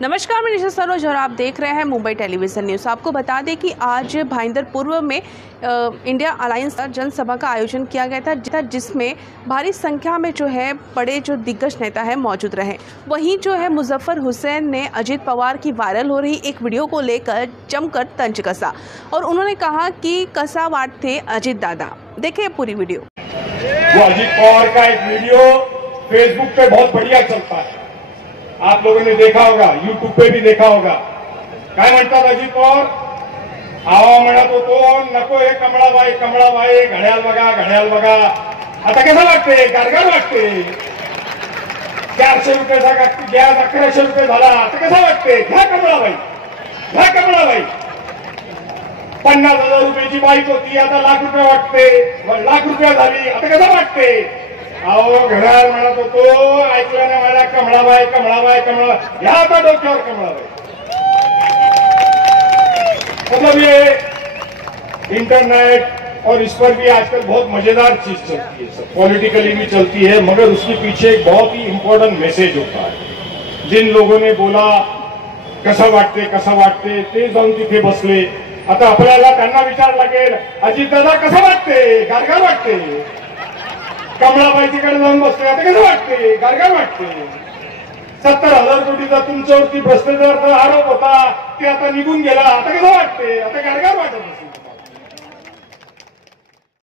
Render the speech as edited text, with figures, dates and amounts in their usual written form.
नमस्कार, मैं निशा सरोज और आप देख रहे हैं मुंबई टेलीविजन न्यूज़। आपको बता दें कि आज भाईंदर पूर्व में इंडिया अलायंस जनसभा का आयोजन किया गया था, जिसमें भारी संख्या में जो है बड़े जो दिग्गज नेता है मौजूद रहे। वहीं जो है मुजफ्फर हुसैन ने अजित पवार की वायरल हो रही एक वीडियो को लेकर जमकर तंज कसा और उन्होंने कहा कि कसावाट थे अजित दादा। देखिए पूरी वीडियो। वो अजित पवार का एक वीडियो फेसबुक पे बहुत बढ़िया चलता है, आप लोगों ने देखा होगा, यूट्यूब पे भी देखा होगा। काय म्हणतात अजित पवार? आवा म्हणत होतो, नको हे कमळाबाई घड्याळ बघा। आता कसं वाटते? गारगार वाटते। 400 रुपयाचा गॅस 1100 रुपये झाला, आता कसं वाटते? घ्या कमळाबाई। 50,000 रुपयाची बाईक होती, आता लाख रुपये वाटते। लाख रुपये झाली, आता कसं वाटते? अहो घड्याळ म्हणत होतो, ऐकलं ना मला, कमळाबाई ह्या आता डोक्यावर कमळाबाई। मतलब ये इंटरनेट और इस पर भी आजकल बहुत मजेदार चीज चलती है, पॉलिटिकली भी चलती है, मगर उसके पीछे एक बहुत ही इंपॉर्टेंट मैसेज होता है। जिन लोगों ने बोला कसं वाटते ते जाऊन तिथे बसले। आता आपल्याला त्यांना विचार लागेल, अजितदादा कसं वाटते? गारगार वाटते। कमळाबाईकडे जाऊन बसते, आता कसं वाटते? गारगार वाटते। 70,000 कोटीचा तुमच्यावरती भ्रष्टाचाराचा आरोप होता, ते आता निघून गेला, आता कसं वाटते? आता गारगार वाटत असेल।